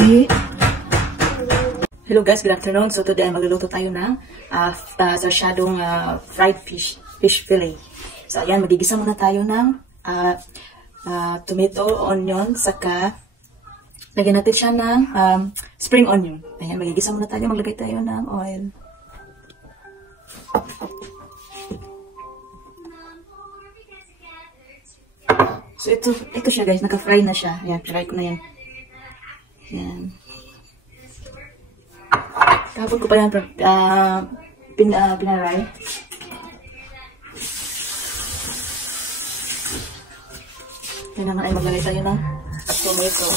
puti. Hello guys, good afternoon. So today magluluto tayo ng sarsyadong fried fish fillet. So ayan, magigisa muna tayo ng tomato, onion, saka lagyan natin siya ng spring onion. Ayan, magigisa muna tayo, maglagay tayo ng oil. So ito siya guys, naka-fry na siya. Ayan, fry ko na yan. Ayan. Tapos ko pa yan pinaray. Kaya naman ay maglagay tayo ng tomato.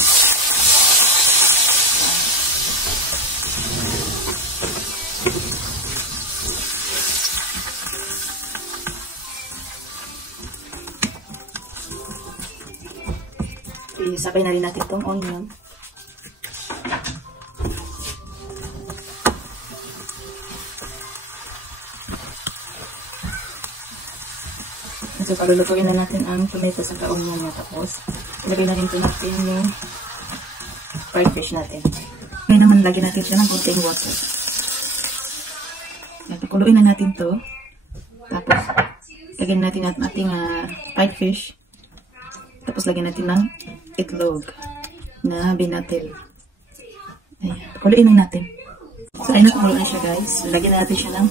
Sabay na rin natin itong onion. So, palulutuin na natin ang tomato sa onion niya. Tapos, ilagay na rin ito natin yung fried fish natin. Ngayon naman, lagyan natin siya ng konting water. Pakuluin na natin ito. Tapos, lagyan natin ang ating fried fish. Tapos, lagyan natin ng itlog na binatil. Ayan, pakuluin na natin. So, ayun na, pakuluin siya guys. Lagyan natin siya ng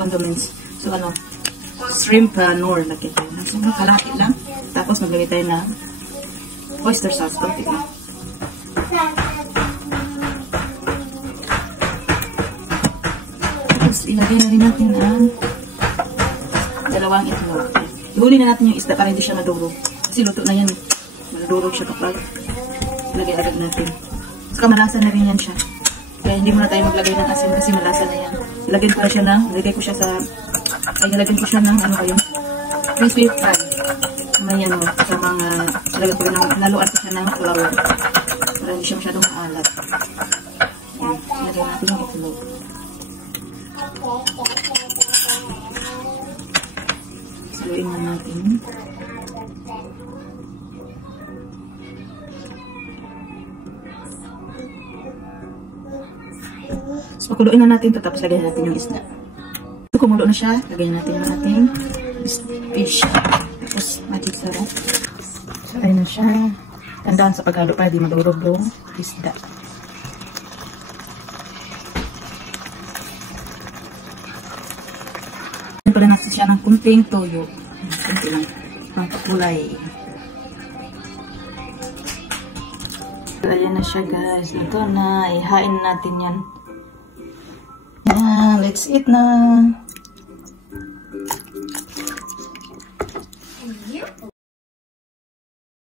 condiments. So, shrimp nor lagyan tayo. So, kalahati lang. Tapos, maglagay tayo ng oyster sauce. Konti lang. Tapos, ilagay na rin natin ang dalawang itlog. Ihuli na natin yung isda para hindi siya madurog. Kasi luto na yan. Madurog siya kapag ilagay-agad natin. Saka malasa na rin yan siya. Kaya hindi muna tayo maglagay ng asin kasi malasa na yan. Ilagay ko siya sa nilagyan ko siya ng crispy fry. Mayan mo. Sa mga, nilagyan ko ng, naluan ko siya ng flour. Para hindi siya masyadong maalat. Ayan. Ilagay natin yung itlog. Saluin na natin. So, pakuluin na natin ito, tapos lagyan natin yung isda. So, kumulo na siya, lagyan natin yung ating fish. Tapos, natin sarap. So, ayun na siya. Tandaan sa paghalo para di madurog yung isda. Pala natin siya ng kunting toyo. Kunti lang. Pangkakulay. Ayan na siya guys. Ito na. Ihain natin yan. Let's eat na.